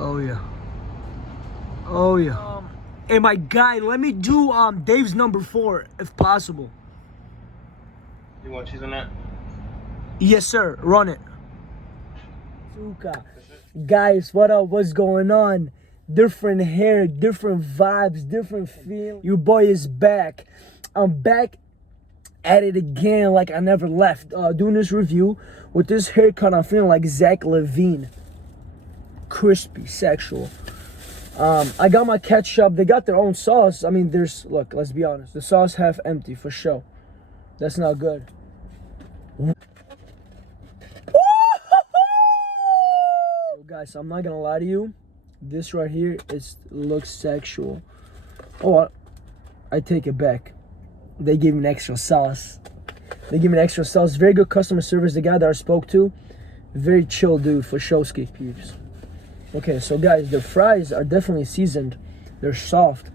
Oh yeah. Oh yeah. Hey, my guy, let me do Dave's number 4 if possible. You want cheese on that? Yes, sir. Run it. Suka. Guys, what up? What's going on? Different hair, different vibes, different feel. Your boy is back. I'm back at it again like I never left. Doing this review with this haircut. I'm feeling like Zach Levine. Crispy, sexual. I got my ketchup. They got their own sauce. I mean, look, let's be honest. The sauce half empty for sure. That's not good. Guys, I'm not gonna lie to you. This right here looks sexual. Oh, I take it back. They gave me an extra sauce. Very good customer service. The guy that I spoke to, very chill dude for Showski peeps. Okay, so guys, the fries are definitely seasoned. They're soft.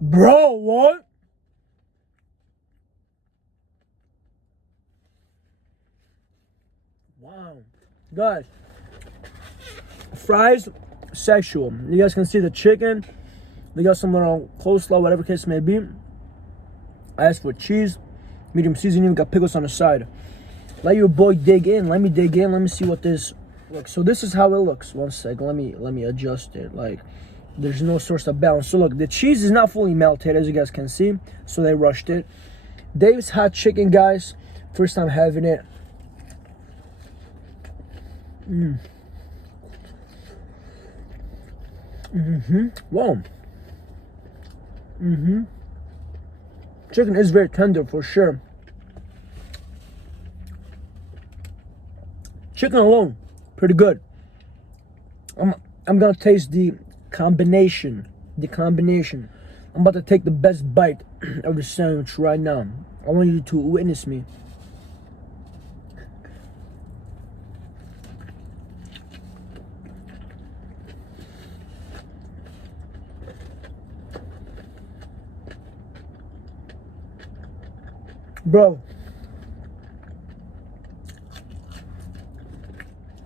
Bro, what? Wow. Guys, fries, sexual. You guys can see the chicken. They got some little coleslaw, whatever case may be. I asked for cheese, medium seasoning, even got pickles on the side. Let your boy dig in. Let me dig in. Let me see what this looks. So this is how it looks. One sec. Let me adjust it. Like, there's no source of balance. So look, the cheese is not fully melted, as you guys can see. So they rushed it. Dave's hot chicken, guys. First time having it. Wow. Chicken is very tender for sure. Chicken alone, pretty good. I'm gonna taste the combination. I'm about to take the best bite of the sandwich right now. I want you to witness me. Bro,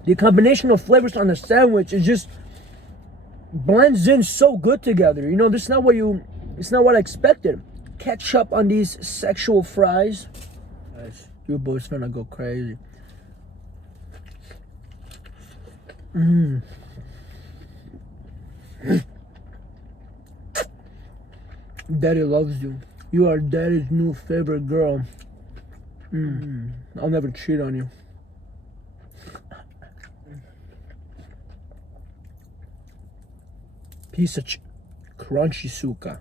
the combination of flavors on the sandwich is just blends in so good together. You know, it's not what I expected. Ketchup on these sexual fries. Guys, your boy's gonna go crazy. Daddy loves you. You are daddy's new favorite girl. I'll never cheat on you. Piece of crunchy suka.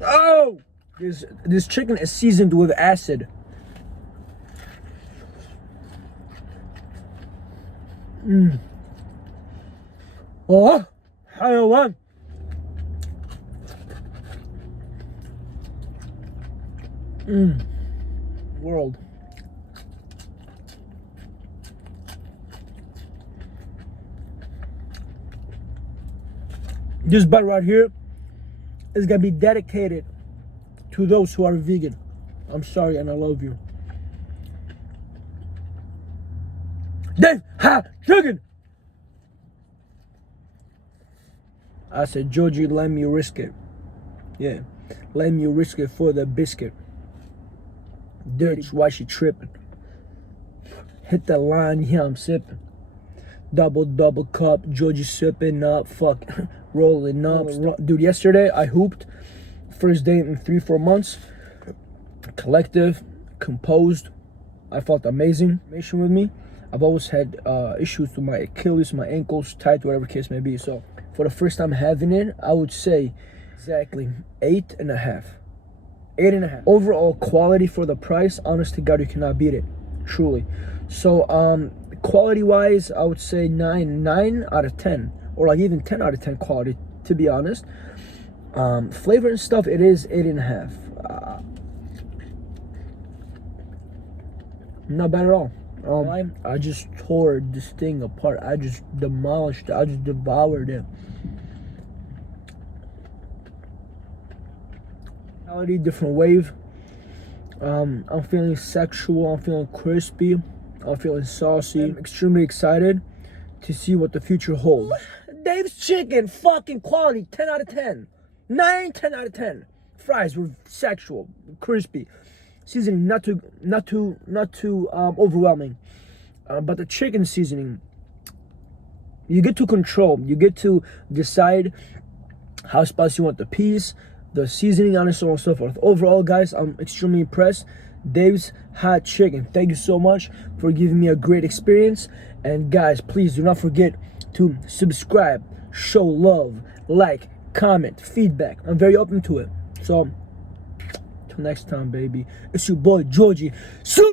Oh! This chicken is seasoned with acid. Oh, حيوان. World. This bite right here is gonna be dedicated to those who are vegan. I'm sorry and I love you. Dave, ha, chicken. I said, Georgie, let me risk it. Yeah, let me risk it for the biscuit. Dirty, why she tripping? Hit the line, yeah, I'm sipping. Double cup, Georgie sipping up, fuck, rolling up. Dude, yesterday I hooped. First day in 3-4 months. Collective, composed. I felt amazing. With me, I've always had issues with my Achilles, my ankles, tight, whatever case may be. So for the first time having it, I would say exactly 8.5. 8.5. Overall quality for the price, honest to God, you cannot beat it. Truly. So quality wise, I would say 9 out of 10. Or like even 10 out of 10 quality, to be honest. Flavor and stuff, it is 8.5. Not bad at all. I just tore this thing apart. I just demolished it. I just devoured it. Different wave. I'm feeling sexual. I'm feeling crispy. I'm feeling saucy. I'm extremely excited to see what the future holds. Dave's chicken, fucking quality, 10 out of 10. 9, 10 out of 10. Fries were sexual, crispy. Seasoning not too overwhelming. But the chicken seasoning, you get to control. You get to decide how spicy you want the piece, the seasoning on it, so on and so forth. Overall, guys, I'm extremely impressed. Dave's Hot Chicken, thank you so much for giving me a great experience. And guys, please do not forget to subscribe, show love, like, comment, feedback. I'm very open to it. So till next time, baby, it's your boy Georgie.